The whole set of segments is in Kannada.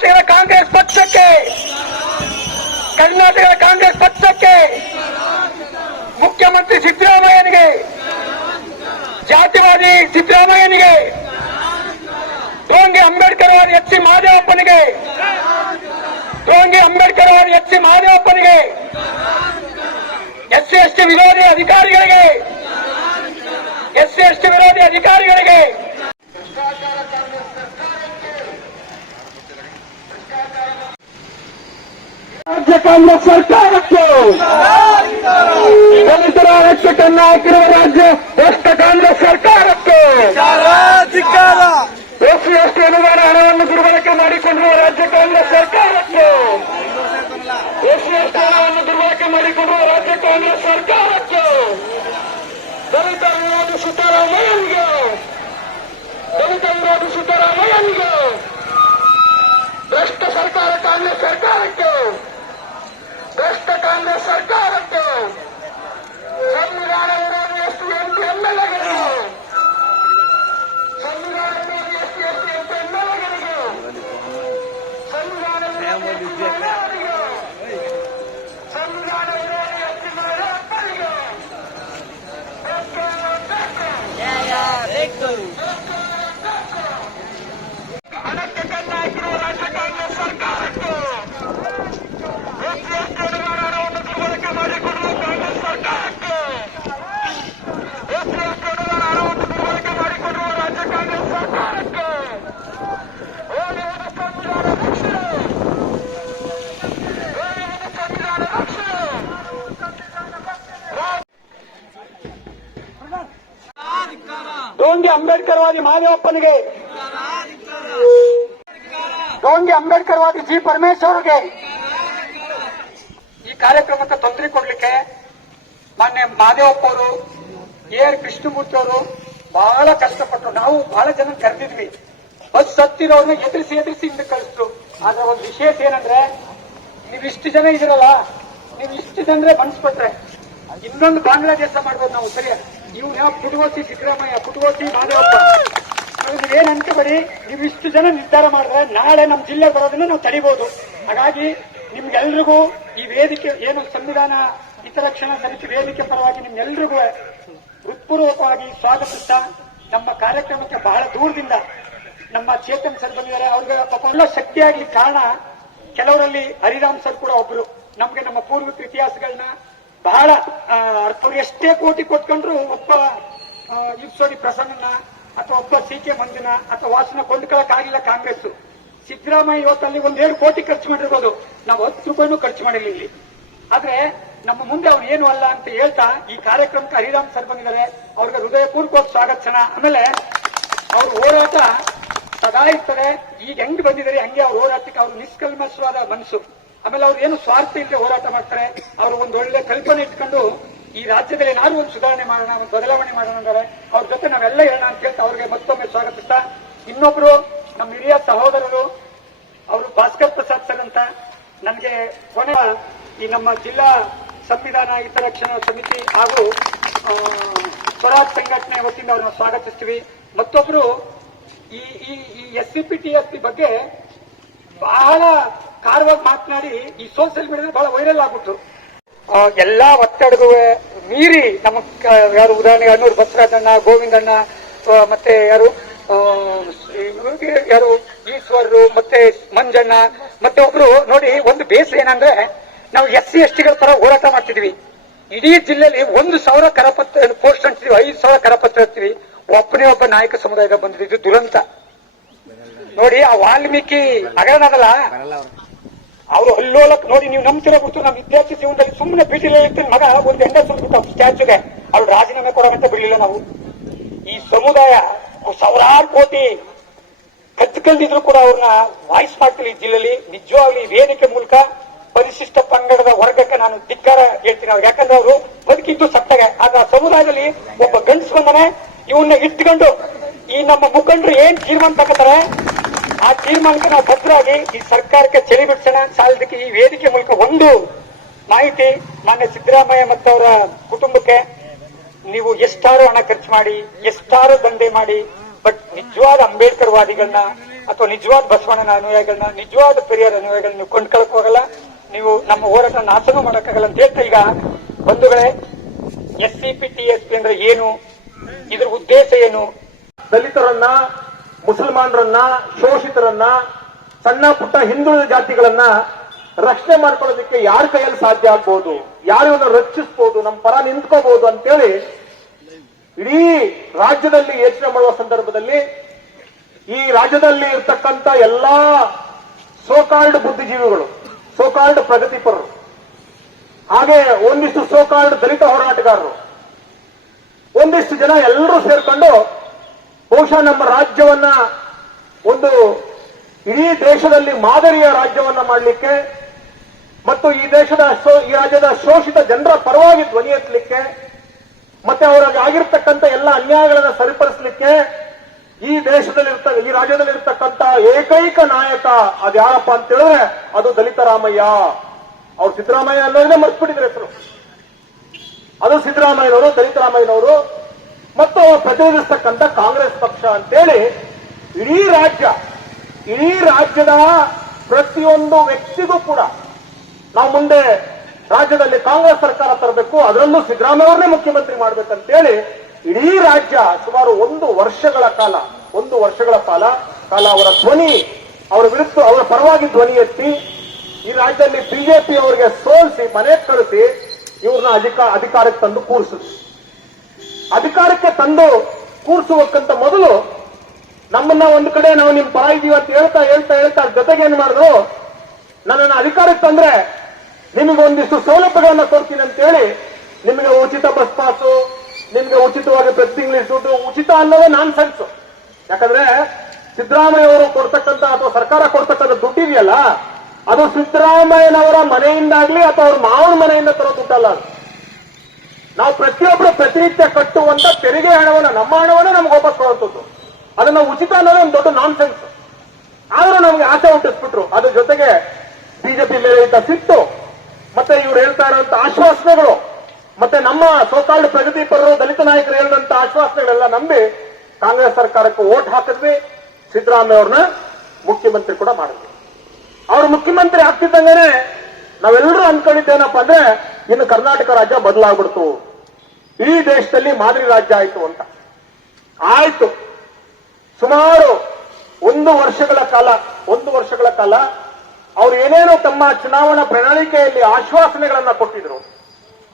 ಕರ್ನಾಟಕದ ಕಾಂಗ್ರೆಸ್ ಪಕ್ಷಕ್ಕೆ, ಕರ್ನಾಟಕದ ಕಾಂಗ್ರೆಸ್ ಪಕ್ಷಕ್ಕೆ ಮುಖ್ಯಮಂತ್ರಿ ಸಿದ್ದರಾಮಯ್ಯನಿಗೆ, ಜಾತಿವಾದಿ ಸಿದ್ದರಾಮಯ್ಯನಿಗೆ ರೋಂಗಿ ಅಂಬೇಡ್ಕರ್ ಅವರು ಎಚ್ ಸಿ ಮಾದೇವಪ್ಪನಿಗೆ ರೋಂಗಿ ಅಂಬೇಡ್ಕರ್ ಅವರು ಎಚ್ ಸಿ ಮಾದೇವಪ್ಪನಿಗೆ, ಎಸ್ ಸಿ ಎಸ್ ಟಿ ವಿರೋಧಿ ಅಧಿಕಾರಿಗಳಿಗೆ, ಎಸ್ ಸಿ ಎಸ್ ಟಿ ವಿರೋಧಿ ಅಧಿಕಾರಿಗಳಿಗೆ ರಾಜ್ಯ ಕಾಂಗ್ರೆಸ್ ಸರ್ಕಾರಕ್ಕೆ. ದಲಿತರ ರಕ್ಷಕನ್ನ ಹಾಕಿರುವ ರಾಜ್ಯ ಭ್ರಷ್ಟ ಕಾಂಗ್ರೆಸ್ ಸರ್ಕಾರಕ್ಕೆ. ಎಷ್ಟು ಎಷ್ಟು ಅನುದಾನ ಹಣವನ್ನು ದುರ್ಬಳಕೆ ಮಾಡಿಕೊಂಡಿರುವ ರಾಜ್ಯ ಕಾಂಗ್ರೆಸ್ ಸರ್ಕಾರಕ್ಕೆ. ಎಷ್ಟು ಎಷ್ಟು ಹಣವನ್ನು ದುರ್ಬಳಕೆ ಮಾಡಿಕೊಂಡಿರುವ ರಾಜ್ಯ ಕಾಂಗ್ರೆಸ್ ಸರ್ಕಾರಕ್ಕೆ ದಲಿತ ವಿರೋಧಿ ಸಿದ್ದರಾಮಯ್ಯನಿಗೆ ದಲಿತ ವಿರೋಧಿ ಸಿದ್ದರಾಮಯ್ಯನಿಗೆ ಭ್ರಷ್ಟ ಸರ್ಕಾರ ಕಾಂಗ್ರೆಸ್ ಸರ್ಕಾರಕ್ಕೆ ಭ್ರಷ್ಟ ಕಾಂಗ್ರೆಸ್ ಸರ್ಕಾರಕ್ಕೆ ಸಂವಿಧಾನ ವಿರೋಧಿ ಎಸ್ಟಿ ಎಂಪಿ ಎಂಎಲ್ಎಗಳಿಗೆ ಸಂವಿಧಾನ ವಿರೋಧಿ ಎಸ್ಟಿ ಎಸ್ಟಿ ಎಂಪಿ ಎಂಎಲ್ಎಗಳಿಗೆ ಸಂವಿಧಾನ ವಿರೋಧಿ ಎಸ್ಟಿ ಮಹಿಳೆಯರಿಗೆ ಸಂವಿಧಾನ ವಿರೋಧಿ ಎಸ್ಟಿ ಮಹಿಳೆಯರಿಗೆ ಹಣಕ್ಕೆ ಕನ್ನ ಹಾಕಿರುವ ರಾಜ್ಯ ಕಾಂಗ್ರೆಸ್ ಸರ್ಕಾರಕ್ಕೆ ಎಸ್ಸಿ ಎಸ್ಟಿ ಅನುದಾನವನ್ನು ದುರ್ಬಳಕೆ ಮಾಡಿಕೊಳ್ಳುವ ಕಾಂಗ್ರೆಸ್ ಸರ್ಕಾರಕ್ಕೆ ಎಸ್ಸಿ ಎಸ್ಟಿ ಅನುದಾನ ಹಣವನ್ನು ದುರ್ಬಳಕೆ ಮಾಡಿಕೊಳ್ಳುವ ರಾಜ್ಯ ಕಾಂಗ್ರೆಸ್ ಸರ್ಕಾರಕ್ಕೆ ಹೋಗುವುದು ಸಂವಿಧಾನ ರಕ್ಷಣೆ ಹೋಗುವುದು ಸಂವಿಧಾನ ರಕ್ಷಣೆ ಡೋಂಗಿ ಅಂಬೇಡ್ಕರ್ ವಾದಿ ಮಾದೇವಪ್ಪನಿಗೆ. ಡೋಂಗಿ ಅಂಬೇಡ್ಕರ್ ವಾದಿ ಜಿ ಪರಮೇಶ್ವರ್ಗೆ. ಈ ಕಾರ್ಯಕ್ರಮಕ್ಕೆ ತೊಂದರೆ ಕೊಡ್ಲಿಕ್ಕೆ ಮಾನ್ಯ ಮಾದೇವಪ್ಪ ಅವರು ಎ ಆರ್ ಕೃಷ್ಣಮೂರ್ತಿ ಅವರು ಬಹಳ ಕಷ್ಟಪಟ್ಟರು ನಾವು ಬಹಳ ಜನ ಕರೆದಿದ್ವಿ. ಬಸ್ ಸತ್ತಿರೋರ್ನ ಎದುರಿಸಿ ಎದುರಿಸಿ ಹಿಂದೆ ಕಳಿಸ್ರು ಆದ್ರೆ ಒಂದು ವಿಶೇಷ ಏನಂದ್ರೆ, ನೀವು ಇಷ್ಟು ಜನ ಇದಿರಲ್ಲ ನೀವು ಇಷ್ಟು ಜನರೇ ಮನ್ಸ್ಬಿಟ್ರೆ ಇನ್ನೊಂದು ಬಾಂಗ್ಲಾದೇಶ ಮಾಡ್ಬೋದು ನಾವು, ಸರಿಯಾ? ಇವ್ನ ಪುಟಗೋಸಿ ಸಿದ್ದರಾಮಯ್ಯ ಪುಟಗೋಸಿ ಮಾದೇವಪ್ಪ ನೀವು ಏನ್ ಅನ್ಕೋಬೇಡಿ ನೀವು ಇಷ್ಟು ಜನ ನಿರ್ಧಾರ ಮಾಡಿದ್ರೆ ನಾಳೆ ನಮ್ಮ ಜಿಲ್ಲೆ ಬರೋದನ್ನ ನಾವು ತಡಿಬಹುದು ಹಾಗಾಗಿ ನಿಮ್ಗೆಲ್ರಿಗೂ ಈ ವೇದಿಕೆ ಏನು ಸಂವಿಧಾನ ಹಿತರಕ್ಷಣಾ ಸಮಿತಿ ವೇದಿಕೆ ಪರವಾಗಿ ನಿಮ್ಗೆಲ್ರಿಗೂ ಹೃತ್ಪೂರ್ವಕವಾಗಿ ಸ್ವಾಗತಿಸ್ತಾ, ನಮ್ಮ ಕಾರ್ಯಕ್ರಮಕ್ಕೆ ಬಹಳ ದೂರದಿಂದ ನಮ್ಮ ಚೇತನ್ ಸರ್ ಬಂದಿದ್ದಾರೆ. ಅವ್ರಿಗೆ ಪಾಪ ಎಲ್ಲ ಶಕ್ತಿ ಆಗ್ಲಿಕ್ಕೆ ಕಾರಣ ಕೆಲವರಲ್ಲಿ ಹರಿರಾಮ್ ಸರ್ ಕೂಡ ಒಬ್ರು. ನಮ್ಗೆ ನಮ್ಮ ಪೂರ್ವಿಕ ಇತಿಹಾಸಗಳನ್ನ ಬಹಳ ಅವ್ರು ಎಷ್ಟೇ ಕೋಟಿ ಕೊಟ್ಕೊಂಡ್ರು ಒಬ್ಬ ಯುಕ್ಸೋಡಿ ಪ್ರಸನ್ನ ಅಥವಾ ಒಬ್ಬ ಸಿ ಕೆ ಮಂಜುನ ಅಥವಾ ವಾಸನ ಕೊಂಡ್ಕೊಳ್ಳಕ್ಕಾಗಿಲ್ಲ ಕಾಂಗ್ರೆಸ್ ಸಿದ್ದರಾಮಯ್ಯ ಇವತ್ತಲ್ಲಿ ಒಂದೆರಡು ಕೋಟಿ ಖರ್ಚು ಮಾಡಿರ್ಬೋದು. ನಾವು ಹತ್ತು ರೂಪಾಯಿನೂ ಖರ್ಚು ಮಾಡಿಲ್ಲ ಇಲ್ಲಿ. ಆದ್ರೆ ನಮ್ಮ ಮುಂದೆ ಅವ್ರು ಏನು ಅಲ್ಲ ಅಂತ ಹೇಳ್ತಾ ಈ ಕಾರ್ಯಕ್ರಮಕ್ಕೆ ಹರಿರಾಮ್ ಸರ್ ಬಂದಿದ್ದಾರೆ. ಅವ್ರಿಗೆ ಹೃದಯಪೂರ್ವಕವಾಗಿ ಸ್ವಾಗತಿಸೋಣ ಆಮೇಲೆ ಅವ್ರ ಹೋರಾಟ ಸದಾ ಇರ್ತಾರೆ ಈಗ ಹೆಂಗ್ ಬಂದಿದ್ದಾರೆ, ಹಂಗೆ ಅವ್ರ ಹೋರಾಟಕ್ಕೆ ಅವ್ರು ನಿಷ್ಕಲ್ಮಶವಾದ ಮನಸ್ಸು. ಆಮೇಲೆ ಅವ್ರು ಏನು ಸ್ವಾರ್ಥ ಇಲ್ಲದೆ ಹೋರಾಟ ಮಾಡ್ತಾರೆ, ಅವರು ಒಂದು ಒಳ್ಳೆ ಕಲ್ಪನೆ ಇಟ್ಕೊಂಡು ಈ ರಾಜ್ಯದಲ್ಲಿ ಏನಾದ್ರು ಒಂದು ಸುಧಾರಣೆ ಮಾಡೋಣ, ಒಂದು ಬದಲಾವಣೆ ಮಾಡೋಣ ಅಂದರೆ ಅವ್ರ ಜೊತೆ ನಾವೆಲ್ಲ ಹೇಳೋಣ ಅಂತ ಹೇಳ್ತಾ ಅವ್ರಿಗೆ ಮತ್ತೊಮ್ಮೆ ಸ್ವಾಗತಿಸ್ತಾ, ಇನ್ನೊಬ್ರು ನಮ್ಮ ಹಿರಿಯ ಸಹೋದರರು, ಅವರು ಭಾಸ್ಕರ್ ಪ್ರಸಾದ್ ಸರ್ ಅಂತ. ನನಗೆ ಕೊನೆ ಈ ನಮ್ಮ ಜಿಲ್ಲಾ ಸಂವಿಧಾನ ಹಿತರಕ್ಷಣಾ ಸಮಿತಿ ಹಾಗೂ ಸ್ವರಾಜ್ ಸಂಘಟನೆ ವತಿಯಿಂದ ಅವ್ರನ್ನ ಸ್ವಾಗತಿಸ್ತೀವಿ. ಮತ್ತೊಬ್ರು ಈ S C P T S P ಬಗ್ಗೆ ಬಹಳ ಕಾರವಾಗಿ ಮಾತನಾಡಿ ಈ ಸೋಷಿಯಲ್ ಮೀಡಿಯಾದಲ್ಲಿ ಬಹಳ ವೈರಲ್ ಆಗ್ಬಿಟ್ರು. ಎಲ್ಲಾ ಒತ್ತಡಗೂ ಮೀರಿ ನಮ್ಮ ಯಾರು ಉದಾಹರಣೆಗೆ ಅಣ್ಣೂರು ಬಸವರಾಜಣ್ಣ ಗೋವಿಂದಣ್ಣ ಮತ್ತೆ ಯಾರು ಯಾರು ಈಶ್ವರರು, ಮತ್ತೆ ಮಂಜಣ್ಣ, ಮತ್ತೆ ಒಬ್ರು ನೋಡಿ ಒಂದು ಬೇಸ್ ಏನಂದ್ರೆ ನಾವು ಎಸ್ ಸಿ ಎಸ್ ಟಿಗಳ ಪರ ಹೋರಾಟ ಮಾಡ್ತಿದ್ವಿ. ಇಡೀ ಜಿಲ್ಲೆಯಲ್ಲಿ ಒಂದು ಸಾವಿರ ಕರಪತ್ರ ಪೋಸ್ಟ್ ಅಂತಿದ್ವಿ ಐದು ಸಾವಿರ ಕರಪತ್ರ ಇರ್ತೀವಿ ಒಬ್ಬನೇ ಒಬ್ಬ ನಾಯಕ ಸಮುದಾಯದ ಬಂದಿದ್ದು ದುರಂತ. ನೋಡಿ, ಆ ವಾಲ್ಮೀಕಿ ಹಗರಣ ಅದಲ್ಲ? ಅವರು ಹಲ್ಲೋಳಕ್ ನೋಡಿ, ನೀವು ನಂಬ್ತಿರೋ ಗೊತ್ತು ನಮ್ಮ ವಿದ್ಯಾರ್ಥಿ ಜೀವನದಲ್ಲಿ ಸುಮ್ಮನೆ ಬೀಟಿಲಿ ಮಗ, ಒಂದು ಎಂಡ ಸುರಿಬಿಟ್ಟು ಸ್ಟ್ಯಾಚ್ಯೂಗೆ ಅವ್ರು ರಾಜೀನಾಮೆ ಕೊಡೋದಂತ ಬಿಡಲಿಲ್ಲ ನಾವು. ಈ ಸಮುದಾಯ ಸಾವಿರಾರು ಕೋಟಿ ಕತ್ಕೊಂಡಿದ್ರು ಕೂಡ ಅವ್ರನ್ನ ವಾಯ್ಸ್ ಮಾಡ್ತೀವಿ ಜಿಲ್ಲೆಯಲ್ಲಿ. ನಿಜವಾಗ್ಲಿ ವೇದಿಕೆ ಮೂಲಕ ಪರಿಶಿಷ್ಟ ಪಂಗಡದ ವರ್ಗಕ್ಕೆ ನಾನು ಧಿಕ್ಕಾರ ಹೇಳ್ತೀನಿ ಅವ್ರು. ಯಾಕಂದ್ರೆ ಅವರು ಬದುಕಿದ್ದು ಸತ್ತಾಗ. ಆದ್ರೆ ಆ ಸಮುದಾಯದಲ್ಲಿ ಒಬ್ಬ ಗಂಡಸ್ ಬಂದನೆ ಇವನ್ನ ಇಟ್ಕೊಂಡು ಈ ನಮ್ಮ ಮುಖಂಡರು ಏನ್ ತೀರ್ಮಾನ ತಗೋತಾರೆ? ಆ ತೀರ್ಮಾನಕ್ಕೆ ನಾವು ಈ ಸರ್ಕಾರಕ್ಕೆ ಚಳಿ ಬಿಡಿಸೋಣ ಸಾಲದಕ್ಕೆ ಈ ವೇದಿಕೆ ಮೂಲಕ ಒಂದು ಮಾಹಿತಿ ಮಾನ್ಯ ಸಿದ್ದರಾಮಯ್ಯ ಮತ್ತವರ ಕುಟುಂಬಕ್ಕೆ ನೀವು ಎಷ್ಟಾರು ಹಣ ಖರ್ಚು ಮಾಡಿ, ಎಷ್ಟಾರು ದಂಧೆ ಮಾಡಿ, ಬಟ್ ನಿಜವಾದ ಅಂಬೇಡ್ಕರ್ ವಾದಿಗಳನ್ನ ಅಥವಾ ನಿಜವಾದ ಬಸವಣ್ಣನ ಅನುಯಾಯಿಗಳನ್ನ, ನಿಜವಾದ ಪೆರಿಯರ್ ಅನುಯಾಯಿಗಳನ್ನ ಕೊಂಡ್ಕೊಳಕ್ ಹೋಗಲ್ಲ. ನೀವು ನಮ್ಮ ಹೋರಾಟ ನಾಶನೂ ಮಾಡಕ್ಕಾಗಲ್ಲ ಅಂತ ಹೇಳ್ತಾ ಈಗ ಬಂಧುಗಳೇ S C P T S P ಅಂದ್ರೆ ಏನು? ಇದ್ರ ಉದ್ದೇಶ ಏನು? ದಲಿತರನ್ನ ಮುಸಲ್ಮಾನರನ್ನ, ಶೋಷಿತರನ್ನ, ಸಣ್ಣ ಪುಟ್ಟ ಹಿಂದುಳಿದ ಜಾತಿಗಳನ್ನ ರಕ್ಷಣೆ ಮಾಡ್ಕೊಳ್ಳೋದಕ್ಕೆ ಯಾರ ಕೈಯಲ್ಲಿ ಸಾಧ್ಯ ಆಗ್ಬಹುದು ಯಾರು ಇವನ್ನ ರಕ್ಷಿಸಬಹುದು ನಮ್ಮ ಪರ ನಿಂತ್ಕೋಬಹುದು ಅಂತೇಳಿ ಇಡೀ ರಾಜ್ಯದಲ್ಲಿ ಯೋಚನೆ ಮಾಡುವ ಸಂದರ್ಭದಲ್ಲಿ ಈ ರಾಜ್ಯದಲ್ಲಿ ಇರ್ತಕ್ಕಂಥ ಎಲ್ಲಾ ಸೋಕಾಲ್ಡ್ ಬುದ್ಧಿಜೀವಿಗಳು ಸೋಕಾಲ್ಡ್ ಪ್ರಗತಿಪರರು, ಹಾಗೆ ಒಂದಿಷ್ಟು ಸೋಕಾಲ್ಡ್ ದಲಿತ ಹೋರಾಟಗಾರರು, ಒಂದಿಷ್ಟು ಜನ ಎಲ್ಲರೂ ಸೇರ್ಕೊಂಡು ಬಹುಶಃ ನಮ್ಮ ರಾಜ್ಯವನ್ನ ಒಂದು ಇಡೀ ದೇಶದಲ್ಲಿ ಮಾದರಿಯ ರಾಜ್ಯವನ್ನ ಮಾಡಲಿಕ್ಕೆ ಮತ್ತು ಈ ದೇಶದ ಈ ರಾಜ್ಯದ ಶೋಷಿತ ಜನರ ಪರವಾಗಿ ಧ್ವನಿ ಎತ್ತಲಿಕ್ಕೆ ಮತ್ತೆ ಅವರಿಗೆ ಆಗಿರ್ತಕ್ಕಂಥ ಎಲ್ಲ ಅನ್ಯಾಯಗಳನ್ನ ಸರಿಪಡಿಸಲಿಕ್ಕೆ ಈ ದೇಶದಲ್ಲಿ ಈ ರಾಜ್ಯದಲ್ಲಿ ಇರ್ತಕ್ಕಂಥ ಏಕೈಕ ನಾಯಕ ಅದ್ಯಾರಪ್ಪ ಅಂತ ಹೇಳಿದ್ರೆ ಅದು ದಲಿತ ರಾಮಯ್ಯ ಅವ್ರು ಸಿದ್ದರಾಮಯ್ಯ ಅನ್ನೋದನ್ನೇ ಮರ್ತ್ಬಿಟ್ಟಿದ್ರೆ ಹೆಸರು. ಅದು ಸಿದ್ದರಾಮಯ್ಯನವರು, ದಲಿತರಾಮಯ್ಯನವರು. ಮತ್ತು ಪ್ರಚೋದಿಸ್ತಕ್ಕಂಥ ಕಾಂಗ್ರೆಸ್ ಪಕ್ಷ ಅಂತೇಳಿ ಇಡೀ ರಾಜ್ಯ, ಇಡೀ ರಾಜ್ಯದ ಪ್ರತಿಯೊಂದು ವ್ಯಕ್ತಿಗೂ ಕೂಡ ನಾವು ಮುಂದೆ ರಾಜ್ಯದಲ್ಲಿ ಕಾಂಗ್ರೆಸ್ ಸರ್ಕಾರ ತರಬೇಕು, ಅದರಲ್ಲೂ ಸಿದ್ದರಾಮಯ್ಯವ್ರನ್ನೇ ಮುಖ್ಯಮಂತ್ರಿ ಮಾಡ್ಬೇಕಂತೇಳಿ ಇಡೀ ರಾಜ್ಯ ಸುಮಾರು ಒಂದು ವರ್ಷಗಳ ಕಾಲ, ಒಂದು ವರ್ಷಗಳ ಕಾಲ ಕಾಲ ಅವರ ಧ್ವನಿ, ಅವರ ವಿರುದ್ಧ ಅವರ ಪರವಾಗಿ ಧ್ವನಿ ಎತ್ತಿ ಈ ರಾಜ್ಯದಲ್ಲಿ ಬಿಜೆಪಿ ಅವರಿಗೆ ಸೋಲಿಸಿ, ಮನೆ ಕಳಿಸಿ ಇವ್ರನ್ನ ಅಧಿಕಾರ ಅಧಿಕಾರಕ್ಕೆ ತಂದು ಕೂರಿಸಿದ್ರು. ಅಧಿಕಾರಕ್ಕೆ ತಂದು ಕೂರಿಸುವಕ್ಕಂತ ಮೊದಲು ನಮ್ಮನ್ನ ಒಂದು ಕಡೆ ನಾವು ನಿಮ್ ಪರ ಇದೀವಿ ಅಂತ ಹೇಳ್ತಾ ಹೇಳ್ತಾ ಹೇಳ್ತಾ ಜೊತೆಗೆ ಏನ್ ಮಾಡಿದ್ರು? ನನ್ನನ್ನು ಅಧಿಕಾರಕ್ಕೆ ತಂದ್ರೆ ನಿಮಗೆ ಒಂದಿಷ್ಟು ಸೌಲಭ್ಯಗಳನ್ನ ಕೊಡ್ತೀನಿ ಅಂತ ಹೇಳಿ ನಿಮಗೆ ಉಚಿತ ಬಸ್ ಪಾಸು ನಿಮ್ಗೆ ಉಚಿತವಾಗಿ ಪ್ರತಿ ತಿಂಗಳಿಗೆ ದುಡ್ಡು, ಉಚಿತ ಅನ್ನೋದೇ ನಾನ್ ಸೆನ್ಸ್ ಯಾಕಂದ್ರೆ ಸಿದ್ದರಾಮಯ್ಯ ಅವರು ಕೊಡ್ತಕ್ಕಂತ ಅಥವಾ ಸರ್ಕಾರ ಕೊಡ್ತಕ್ಕಂಥ ದುಡ್ಡು ಇದೆಯಲ್ಲ, ಅದು ಸಿದ್ದರಾಮಯ್ಯನವರ ಮನೆಯಿಂದಾಗ್ಲಿ ಅಥವಾ ಅವ್ರ ಮಾವನ ಮನೆಯಿಂದ ತರೋ ದುಡ್ಡಲ್ಲ ಅದು. ನಾವು ಪ್ರತಿಯೊಬ್ಬರು ಪ್ರತಿನಿತ್ಯ ಕಟ್ಟುವಂತ ತೆರಿಗೆ ಹಣವನ್ನ, ನಮ್ಮ ಹಣವನ್ನ ನಮ್ಗೆ ವಾಪಸ್ ಕೊಡುವಂಥದ್ದು ಅದನ್ನ ಉಚಿತ ಅನ್ನೋದೇ ಒಂದು ದೊಡ್ಡ ನಾನ್ ಸೆನ್ಸ್ ಆದ್ರೂ ನಮ್ಗೆ ಆಸೆ ಹುಟ್ಟಿಸ್ಬಿಟ್ರು. ಅದ್ರ ಜೊತೆಗೆ ಬಿಜೆಪಿ ಮೇಲೆ ಇದ್ದ ಸಿಟ್ಟು, ಮತ್ತೆ ಇವ್ರು ಹೇಳ್ತಾ ಇರುವಂತ ಆಶ್ವಾಸನೆಗಳು, ಮತ್ತೆ ನಮ್ಮ ಸೋಕಾಲ್ಡ್ ಪ್ರಗತಿಪರರು ದಲಿತ ನಾಯಕರು ಹೇಳಿದಂತ ಆಶ್ವಾಸನೆಗಳೆಲ್ಲ ನಂಬಿ ಕಾಂಗ್ರೆಸ್ ಸರ್ಕಾರಕ್ಕೆ ವೋಟ್ ಹಾಕಿದ್ವಿ. ಸಿದ್ದರಾಮಯ್ಯ ಅವ್ರನ್ನ ಮುಖ್ಯಮಂತ್ರಿ ಕೂಡ ಮಾಡಿದ್ವಿ. ಅವ್ರು ಮುಖ್ಯಮಂತ್ರಿ ಆಗ್ತಿದ್ದಂಗೆ ನಾವೆಲ್ಲರೂ ಅನ್ಕೊಂಡಿದ್ದೇನಪ್ಪ ಅಂದ್ರೆ ಇನ್ನು ಕರ್ನಾಟಕ ರಾಜ್ಯ ಬದಲಾಗ್ಬಿಡ್ತು. ಈ ದೇಶದಲ್ಲಿ ಮಾದರಿ ರಾಜ್ಯ ಆಯ್ತು ಅಂತ. ಆಯ್ತು. ಸುಮಾರು ಒಂದು ವರ್ಷಗಳ ಕಾಲ, ಒಂದು ವರ್ಷಗಳ ಕಾಲ ಅವ್ರು ಏನೇನೋ ತಮ್ಮ ಚುನಾವಣಾ ಪ್ರಣಾಳಿಕೆಯಲ್ಲಿ ಆಶ್ವಾಸನೆಗಳನ್ನ ಕೊಟ್ಟಿದ್ರು.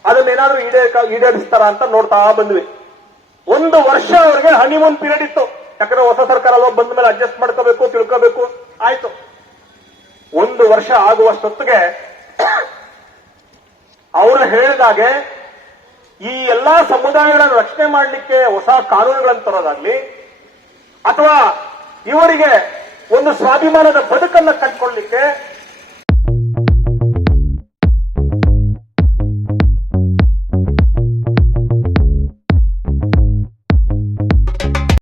ಅದನ್ನೇನಾದ್ರೂ ಈಡೇ ಈಡೇರಿಸ್ತಾರ ಅಂತ ನೋಡ್ತಾ ಬಂದ್ವಿ. ಒಂದು ವರ್ಷ ಅವರಿಗೆ ಹನಿಮೂನ್ ಪೀರಿಯಡ್ ಇತ್ತು. ಯಾಕಂದ್ರೆ ಹೊಸ ಸರ್ಕಾರ ಅಲ್ವಾ ಬಂದ ಮೇಲೆ ಅಡ್ಜಸ್ಟ್ ಮಾಡ್ಕೋಬೇಕು, ತಿಳ್ಕೋಬೇಕು. ಆಯ್ತು. ಒಂದು ವರ್ಷ ಆಗುವಷ್ಟೊತ್ತಿಗೆ ಅವರು ಹೇಳಿದಾಗೆ ಈ ಎಲ್ಲಾ ಸಮುದಾಯಗಳನ್ನು ರಕ್ಷಣೆ ಮಾಡಲಿಕ್ಕೆ ಹೊಸ ಕಾನೂನುಗಳನ್ನು ತರೋದಾಗ್ಲಿ, ಅಥವಾ ಇವರಿಗೆ ಒಂದು ಸ್ವಾಭಿಮಾನದ ಬದುಕನ್ನು ಕಟ್ಕೊಳ್ಳಿಕ್ಕೆ